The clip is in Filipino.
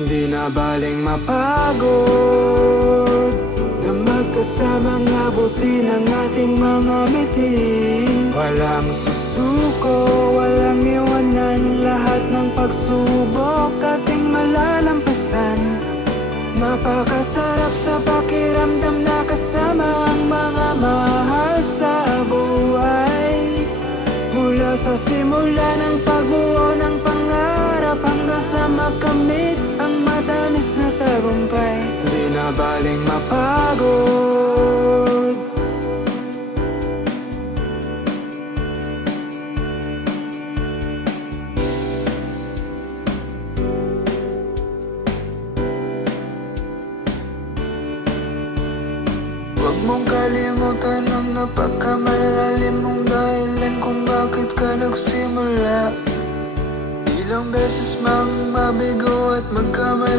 Hindi na baling mapagod na magkasamang abutin ang ating mga miting. Walang susuko, walang iwanan, lahat ng pagsubok ating malalampasan. Napakasarap sa pakiramdam na kasama ang mga mahal sa buhay. Mula sa simula ng pagbuo ng pangarap hanggang sa makamit ang matamis na tagumpay. Di na baling mapagod. Huwag mong kalimutan ang napakamalalim mong dahilan kung bakit ka nagsimula. Ilang beses mang mabigo at magkamali.